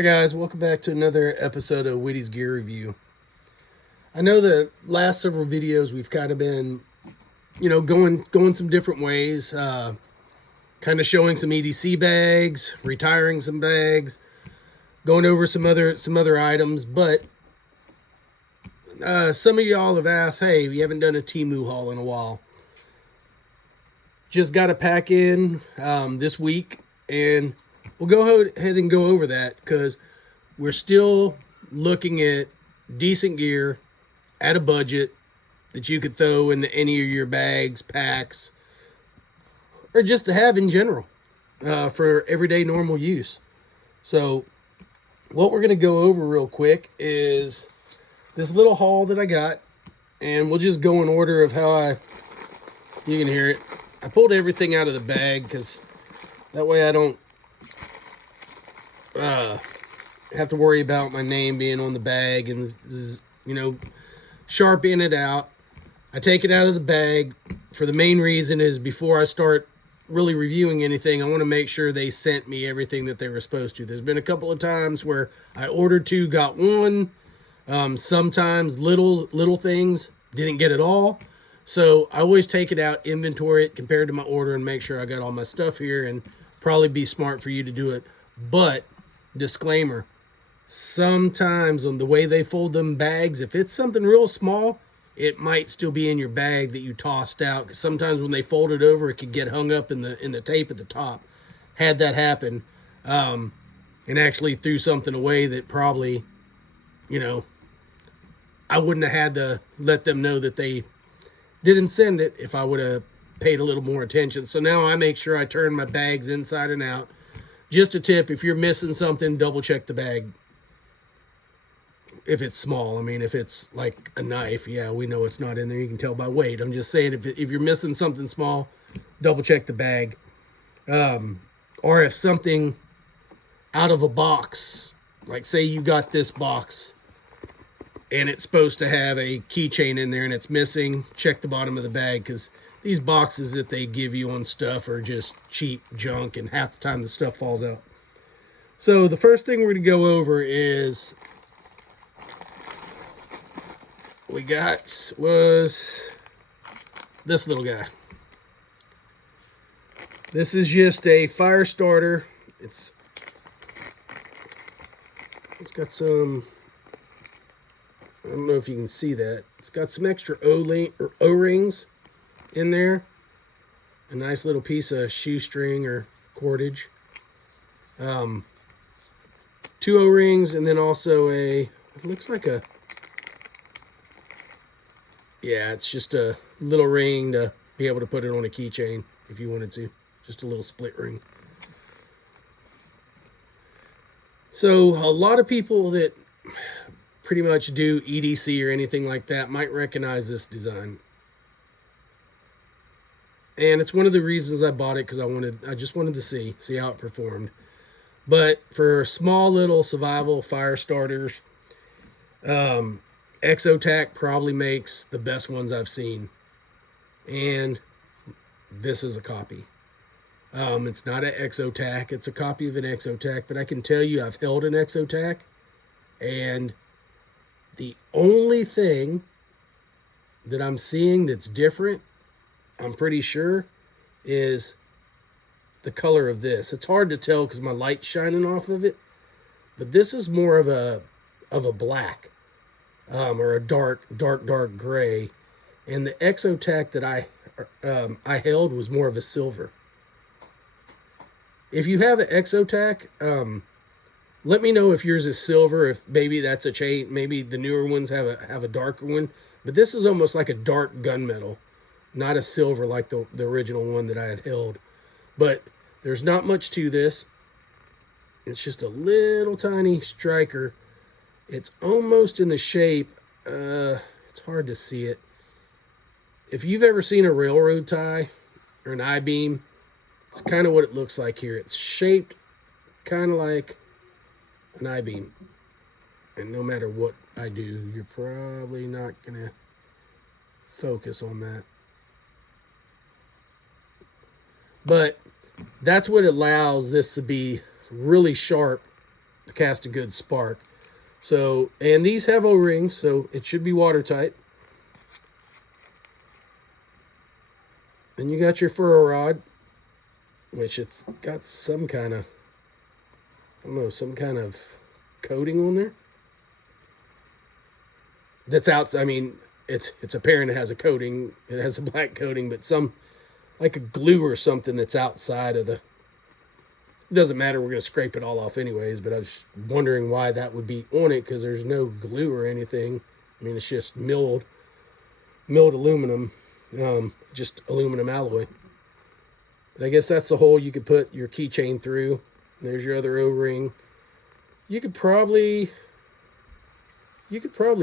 Hi guys, welcome back to another episode of Witty's Gear Review. I know the last several videos we've kind of been, going some different ways, kind of showing some EDC bags, retiring some bags, going over some other items. But some of y'all have asked, hey, we haven't done a Temu haul in a while. Just got to pack in this week, and we'll go ahead and go over that because we're still looking at decent gear at a budget that you could throw into any of your bags, packs, or just to have in general for everyday normal use. So what we're going to go over real quick is this little haul that I got, and we'll just go in order of how you can hear it. I pulled everything out of the bag because that way I don't have to worry about my name being on the bag and, sharpening it out. I take it out of the bag for the main reason is before I start really reviewing anything, I want to make sure they sent me everything that they were supposed to. There's been a couple of times where I ordered two, got one. Sometimes little things, didn't get it all. So I always take it out, inventory it compared to my order, and make sure I got all my stuff here, and probably be smart for you to do it. But disclaimer, sometimes on the way they fold them bags, if it's something real small, it might still be in your bag that you tossed out, because sometimes when they fold it over, it could get hung up in the tape at the top. Had that happen, and actually threw something away that probably, I wouldn't have had to let them know that they didn't send it if I would have paid a little more attention. So now I make sure I turn my bags inside and out. Just a tip, if you're missing something, double check the bag. If it's small, I mean, if it's like a knife, yeah, we know it's not in there. You can tell by weight. I'm just saying, if you're missing something small, double check the bag. Or if something out of a box, like say you got this box and it's supposed to have a keychain in there and it's missing, check the bottom of the bag, because these boxes that they give you on stuff are just cheap junk, and half the time the stuff falls out. So the first thing we're going to go over is we got was this little guy. This is just a fire starter. It's got some, I don't know if you can see that. It's got some extra O-rings in there. A nice little piece of shoestring or cordage. 2 O-rings, and then also it looks like it's just a little ring to be able to put it on a keychain if you wanted to. Just a little split ring. So a lot of people that pretty much do EDC or anything like that might recognize this design. And it's one of the reasons I bought it, because I just wanted to see how it performed. But for small little survival fire starters, Exotac probably makes the best ones I've seen. And this is a copy. It's not an Exotac, it's a copy of an Exotac, but I can tell you I've held an Exotac, and the only thing that I'm seeing that's different, I'm pretty sure, is the color of this. It's hard to tell because my light's shining off of it, but this is more of a black, or a dark gray, and the Exotac that I held was more of a silver. If you have an Exotac, let me know if yours is silver, if maybe that's a chain, maybe the newer ones have a darker one, but this is almost like a dark gunmetal, not a silver like the original one that I had held. But there's not much to this. It's just a little tiny striker. It's almost in the shape, it's hard to see it. If you've ever seen a railroad tie or an I-beam, it's kind of what it looks like here. It's shaped kind of like an I-beam. And no matter what I do, you're probably not going to focus on that. But that's what allows this to be really sharp to cast a good spark. So, and these have O-rings, so it should be watertight. Then you got your ferro rod, which it's got some kind of, I don't know, some kind of coating on there. That's out. I mean, it's apparent it has a coating. It has a black coating, but some like a glue or something that's outside of the. It doesn't matter. We're gonna scrape it all off anyways. But I was wondering why that would be on it, because there's no glue or anything. I mean, it's just milled aluminum, just aluminum alloy. But I guess that's the hole you could put your keychain through. There's your other O-ring. You could probably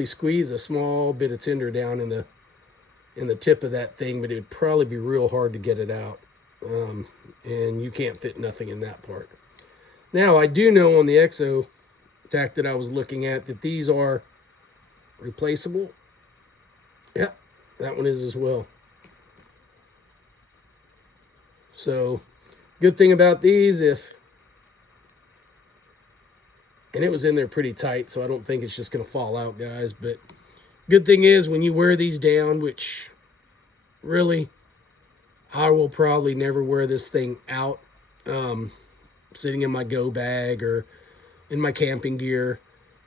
squeeze a small bit of tinder down in the tip of that thing, but it would probably be real hard to get it out. And you can't fit nothing in that part. Now, I do know on the Exo tack that I was looking at that these are replaceable. Yeah, that one is as well. So, good thing about these, and it was in there pretty tight, so I don't think it's just going to fall out, guys. But good thing is when you wear these down, which really, I will probably never wear this thing out, sitting in my go bag or in my camping gear,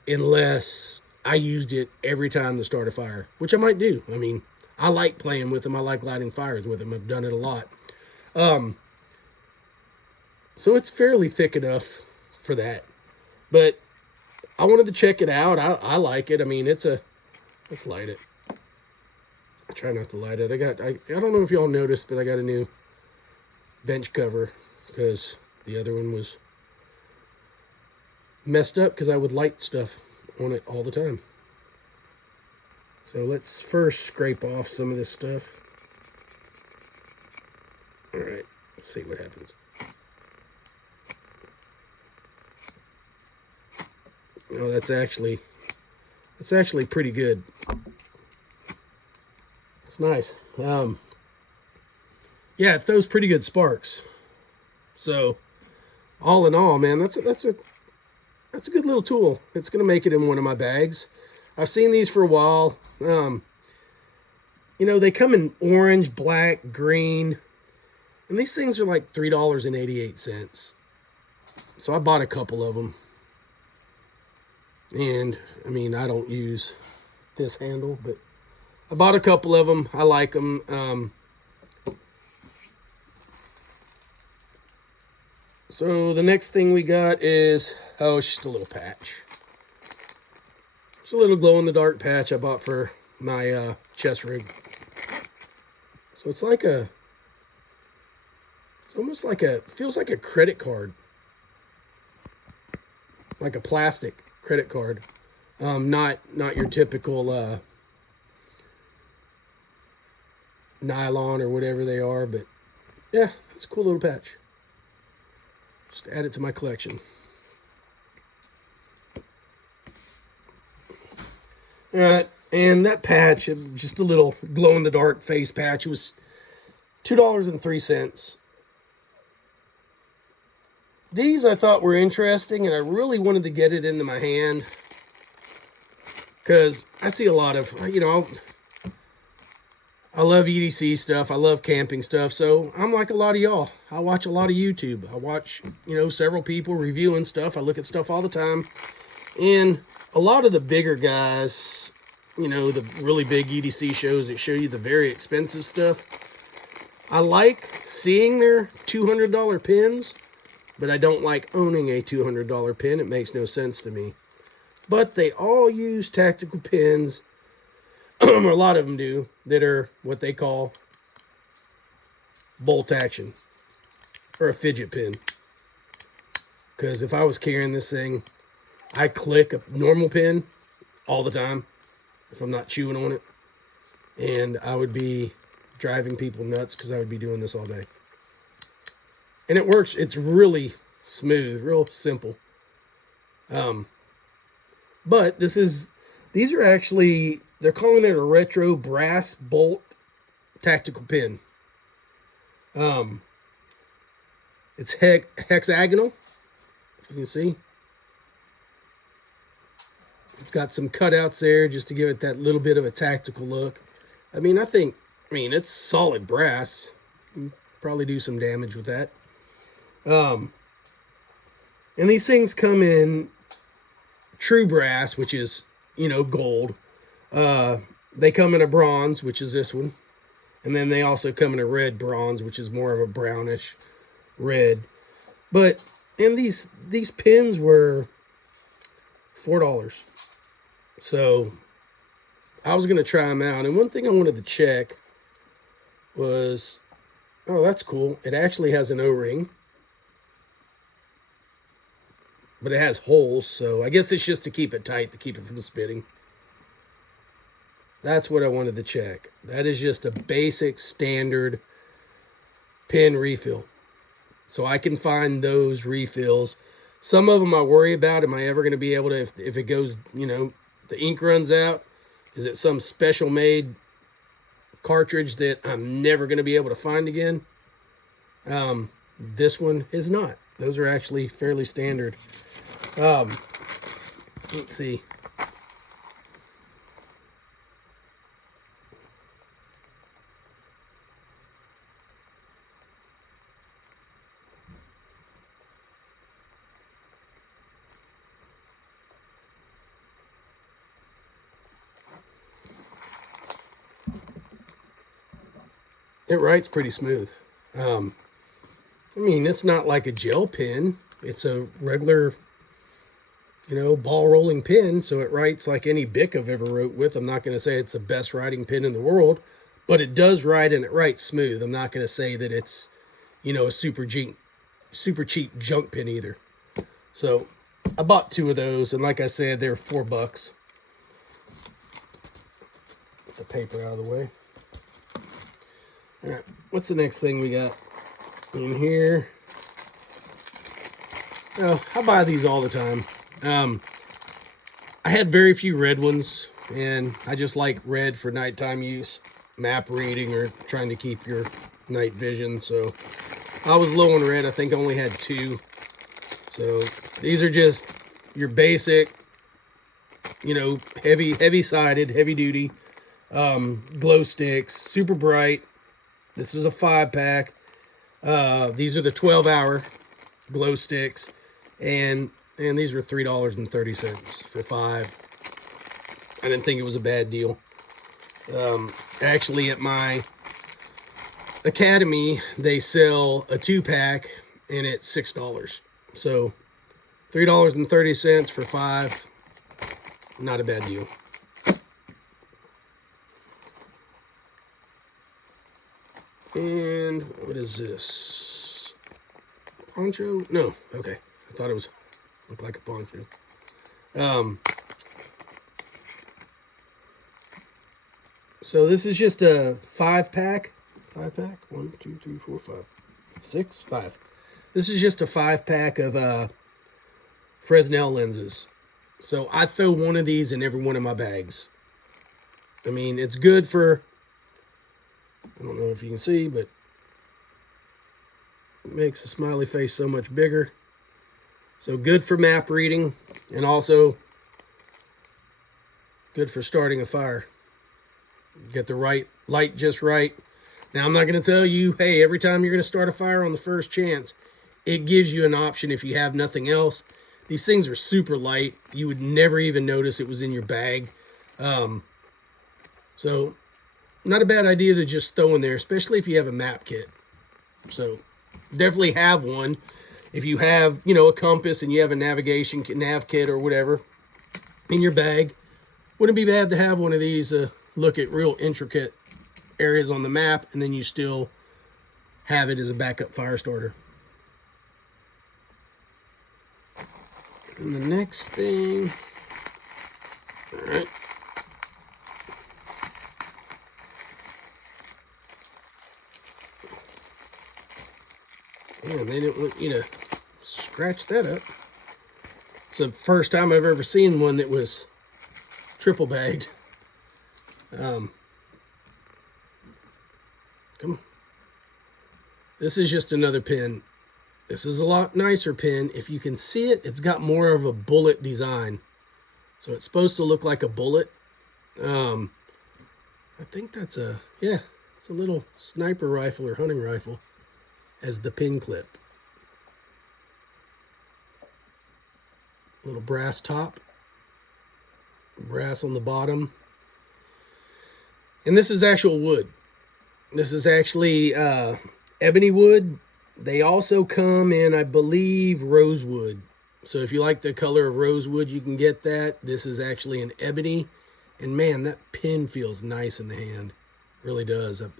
unless I used it every time to start a fire, which I might do. I mean, I like playing with them. I like lighting fires with them. I've done it a lot. So it's fairly thick enough for that. But I wanted to check it out. I like it. I mean, let's light it. I try not to light it. I don't know if y'all noticed, but I got a new bench cover because the other one was messed up because I would light stuff on it all the time. So let's first scrape off some of this stuff. All right, let's see what happens. Oh, that's actually pretty good. It's nice. Yeah, it throws pretty good sparks. So, all in all, man, that's a good little tool. It's gonna make it in one of my bags. I've seen these for a while. You know, they come in orange, black, green, and these things are like $3.88. So I bought a couple of them. And, I mean, I don't use this handle, but I bought a couple of them. I like them. So the next thing we got is, oh, it's just a little patch. It's a little glow-in-the-dark patch I bought for my chest rig. So it's like it's almost like feels like a credit card. Like a plastic credit card. Not your typical nylon or whatever they are, but yeah, it's a cool little patch. Just add it to my collection. All right, and that patch, just a little glow-in-the-dark face patch, it was $2.03. These I thought were interesting, and I really wanted to get it into my hand because I see a lot of, you know, I love EDC stuff. I love camping stuff. So I'm like a lot of y'all. I watch a lot of YouTube. I watch, you know, several people reviewing stuff. I look at stuff all the time. And a lot of the bigger guys, you know, the really big EDC shows that show you the very expensive stuff, I like seeing their $200 pins, but I don't like owning a $200 pin. It makes no sense to me. But they all use tactical pins, or a lot of them do, that are what they call bolt action, or a fidget pin. Because if I was carrying this thing, I click a normal pin all the time if I'm not chewing on it. And I would be driving people nuts because I would be doing this all day. And it works. It's really smooth, real simple. But these are actually, they're calling it a retro brass bolt tactical pin. It's hexagonal, if you can see. It's got some cutouts there just to give it that little bit of a tactical look. I mean, it's solid brass. Probably do some damage with that. And these things come in true brass, which is, gold. They come in a bronze, which is this one. And then they also come in a red bronze, which is more of a brownish red. And these pins were $4. So I was going to try them out. And one thing I wanted to check was, oh, that's cool. It actually has an O-ring. But it has holes, so I guess it's just to keep it tight, to keep it from spitting. That's what I wanted to check. That is just a basic standard pen refill. So I can find those refills. Some of them I worry about. Am I ever going to be able to, if it goes, the ink runs out, is it some special made cartridge that I'm never going to be able to find again? This one is not. Those are actually fairly standard. Let's see. It writes pretty smooth. I mean, it's not like a gel pen. It's a regular, ball rolling pen. So it writes like any Bic I've ever wrote with. I'm not going to say it's the best writing pen in the world, but it does write and it writes smooth. I'm not going to say that it's, a super cheap junk pen either. So I bought 2 of those. And like I said, they're $4. Get the paper out of the way. All right, what's the next thing we got in here? Oh, I buy these all the time. I had very few red ones, and I just like red for nighttime use, map reading, or trying to keep your night vision. So I was low on red. I think I only had 2. So these are just your basic, heavy-sided, heavy-duty glow sticks, super bright. This is a 5-pack. These are the 12-hour glow sticks, and these were $3.30 for 5. I didn't think it was a bad deal. Actually, at my academy, they sell a 2-pack, and it's $6. So $3.30 for 5, not a bad deal. And what is this? Poncho? No. Okay. I thought it looked like a poncho. So this is just a 5-pack. 5-pack? 1, 2, 3, 4, 5, 6, 5. This is just a 5-pack of Fresnel lenses. So I throw one of these in every one of my bags. I mean, it's good for, I don't know if you can see, but it makes the smiley face so much bigger. So good for map reading, and also good for starting a fire. Get the right light just right. Now, I'm not going to tell you, hey, every time you're going to start a fire on the first chance. It gives you an option if you have nothing else. These things are super light. You would never even notice it was in your bag. So not a bad idea to just throw in there, especially if you have a map kit. So definitely have one. If you have, a compass and you have a navigation nav kit or whatever in your bag, wouldn't be bad to have one of these. Look at real intricate areas on the map, and then you still have it as a backup fire starter. And the next thing, all right. Man, they didn't want you to scratch that up. It's the first time I've ever seen one that was triple bagged. Come on. This is just another pin. This is a lot nicer pin. If you can see it, it's got more of a bullet design. So it's supposed to look like a bullet. I think that's yeah, it's a little sniper rifle or hunting rifle as the pin clip. Little brass top, brass on the bottom. And this is actual wood. This is actually ebony wood. They also come in, I believe, rosewood. So if you like the color of rosewood, you can get that. This is actually an ebony. And man, that pin feels nice in the hand. It really does. It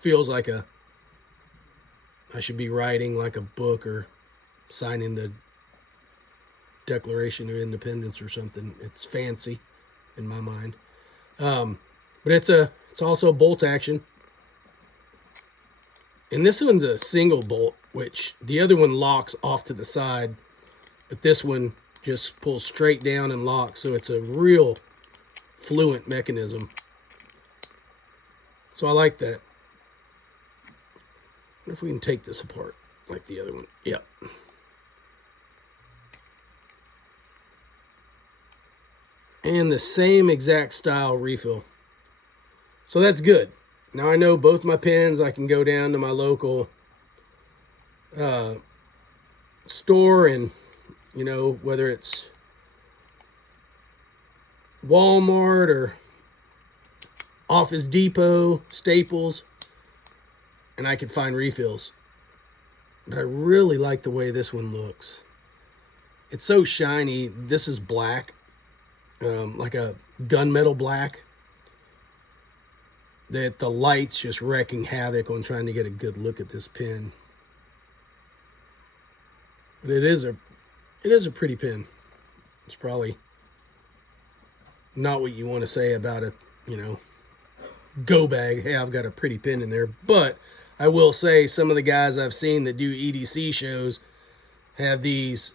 feels like I should be writing like a book or signing the Declaration of Independence or something. It's fancy in my mind. But it's also bolt action. And this one's a single bolt, which the other one locks off to the side, but this one just pulls straight down and locks. So it's a real fluent mechanism. So I like that. I wonder if we can take this apart like the other one. Yep. And the same exact style refill. So that's good. Now I know both my pens, I can go down to my local store and, you know, whether it's Walmart or Office Depot, Staples, and I could find refills. But I really like the way this one looks. It's so shiny. This is black, like a gunmetal black, that the light's just wreaking havoc on trying to get a good look at this pen. But it is a pretty pen. It's probably not what you want to say about a, you know, go bag. Hey, I've got a pretty pen in there. But I will say some of the guys I've seen that do EDC shows have these,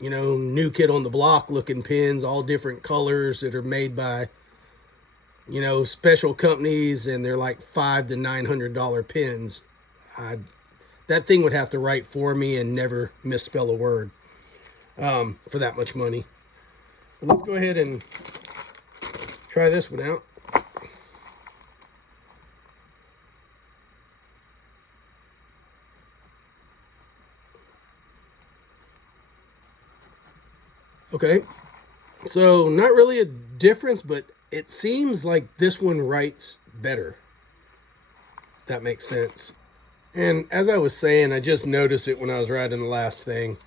you know, new kid on the block looking pens, all different colors that are made by, you know, special companies, and they're like $500 to $900 pens. That thing would have to write for me and never misspell a word for that much money. But let's go ahead and try this one out. Okay, so not really a difference, but it seems like this one writes better. That makes sense. And as I was saying, I just noticed it when I was writing the last thing.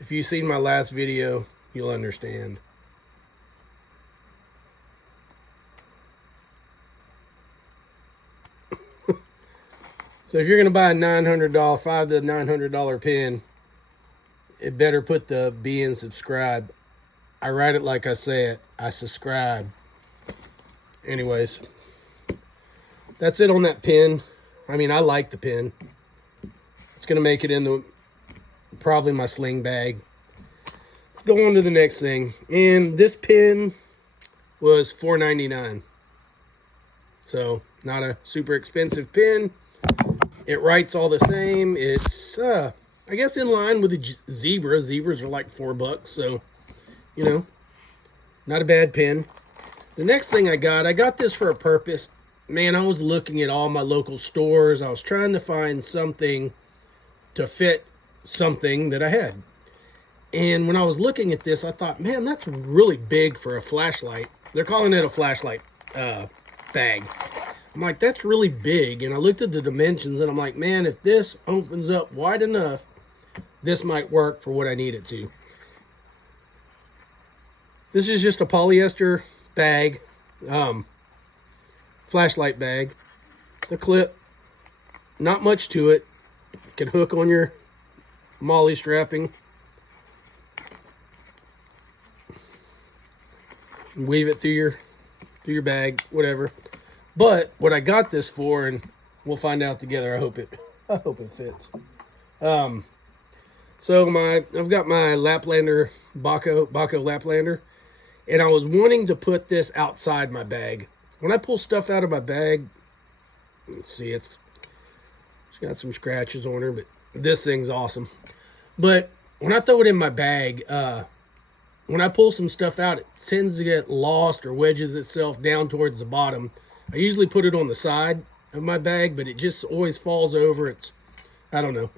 If you've seen my last video, you'll understand. So if you're going to buy a $900, $500 to $900 pen, it better put the B in subscribe. I write it like I say it. I subscribe. Anyways, that's it on that pen. I mean, I like the pen. It's going to make it into probably my sling bag. Let's go on to the next thing. And this pen was $4.99. So, not a super expensive pen. It writes all the same. It's, I guess, in line with the Zebra. Zebras are like $4, so, you know, not a bad pen. The next thing I got this for a purpose. Man, I was looking at all my local stores. I was trying to find something to fit something that I had. And when I was looking at this, I thought, man, that's really big for a flashlight. They're calling it a flashlight bag. I'm like, that's really big. And I looked at the dimensions and I'm like, man, if this opens up wide enough, this might work for what I need it to. This is just a polyester bag, flashlight bag. The clip, not much to it. Can hook on your MOLLE strapping. Weave it through your bag, whatever. But what I got this for, and we'll find out together. I hope it fits. So I've got my Laplander Baco Laplander, and I was wanting to put this outside my bag. When I pull stuff out of my bag, let's see, it's got some scratches on her, but this thing's awesome. But when I throw it in my bag, when I pull some stuff out, it tends to get lost or wedges itself down towards the bottom. I usually put it on the side of my bag, but it just always falls over. I don't know.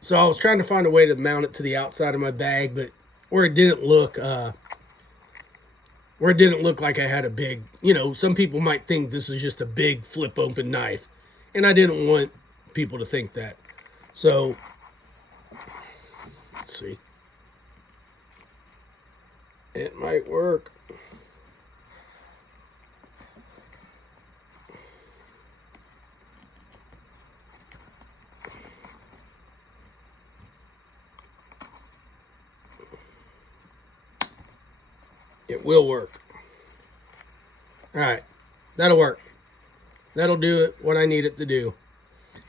So I was trying to find a way to mount it to the outside of my bag, but where it didn't look like I had a big, some people might think this is just a big flip open knife, and I didn't want people to think that. So let's see. It might work. It will work. All right, that'll work. That'll do it, what I need it to do.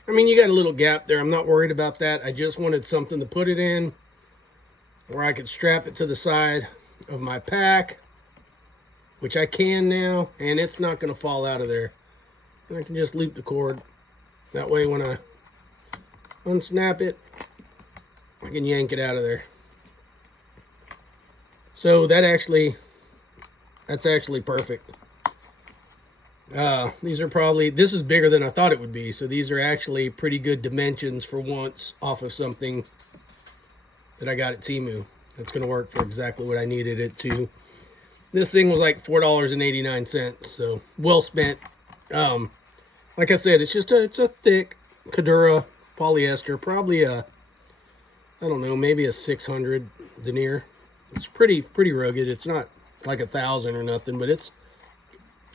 I mean, you got a little gap there. I'm not worried about that. I just wanted something to put it in where I could strap it to the side of my pack, which I can now, and it's not going to fall out of there. And I can just loop the cord. That way when I unsnap it, I can yank it out of there. So that's actually perfect. This is bigger than I thought it would be, so these are actually pretty good dimensions for once off of something that I got at Temu. That's going to work for exactly what I needed it to. This thing was like $4.89, so well spent. Like I said, it's a thick Kadura polyester, probably I don't know, maybe a 600 denier. It's pretty rugged. It's not like 1,000 or nothing, but it's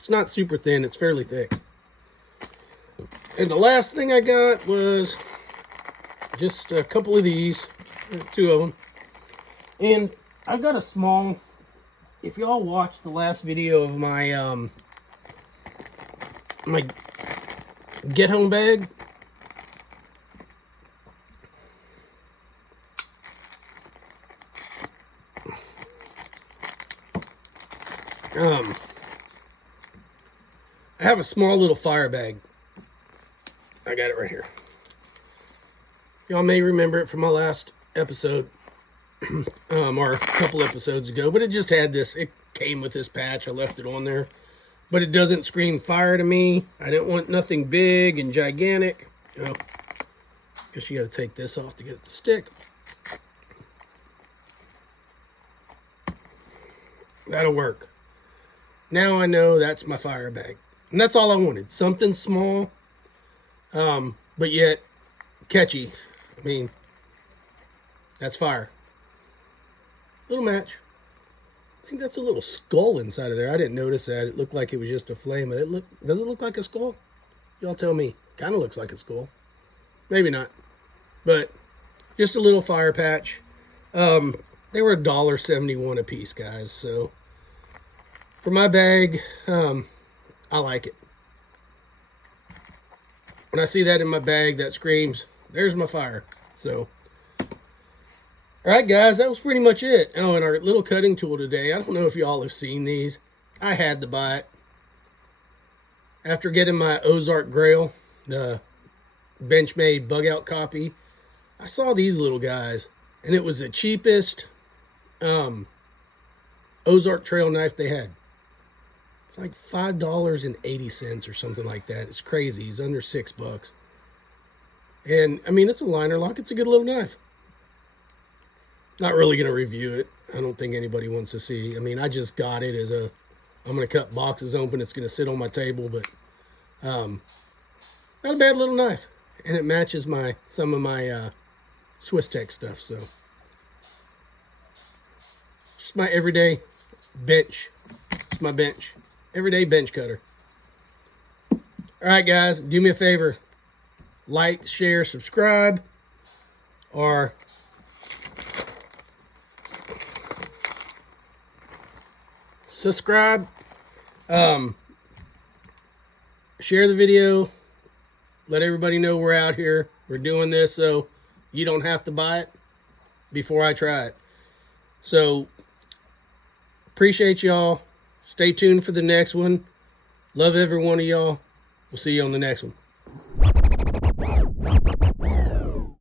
not super thin. It's fairly thick. And the last thing I got was just a couple of these, 2 of them. And I got a small, if y'all watched the last video of my my get home bag, I have a small little fire bag. I got it right here. Y'all may remember it from my last episode, or a couple episodes ago, but it just had this, it came with this patch. I left it on there, but it doesn't scream fire to me. I didn't want nothing big and gigantic. Guess you got to take this off to get it to stick. That'll work. Now I know that's my fire bag. And that's all I wanted. Something small, but yet catchy. I mean, that's fire. Little match. I think that's a little skull inside of there. I didn't notice that. It looked like it was just a flame. Does it look like a skull? Y'all tell me. Kind of looks like a skull. Maybe not. But just a little fire patch. They were $1.71 a piece, guys. So for my bag, I like it. When I see that in my bag, that screams, there's my fire. So, all right, guys, that was pretty much it. Oh, and our little cutting tool today, I don't know if y'all have seen these. I had to buy it. After getting my Ozark Grail, the Benchmade bug out copy, I saw these little guys, and it was the cheapest Ozark trail knife they had. It's like $5.80 or something like that. It's crazy. It's under $6. And I mean, it's a liner lock. It's a good little knife. Not really going to review it. I don't think anybody wants to see. I mean, I just got it as I'm going to cut boxes open. It's going to sit on my table, but not a bad little knife. And it matches some of my Swiss Tech stuff. So just my everyday bench. It's my bench. Everyday bench cutter. All right, guys, do me a favor. Like, share, subscribe, or subscribe. Share the video. Let everybody know we're out here. We're doing this so you don't have to buy it before I try it. So, appreciate y'all. Stay tuned for the next one. Love every one of y'all. We'll see you on the next one.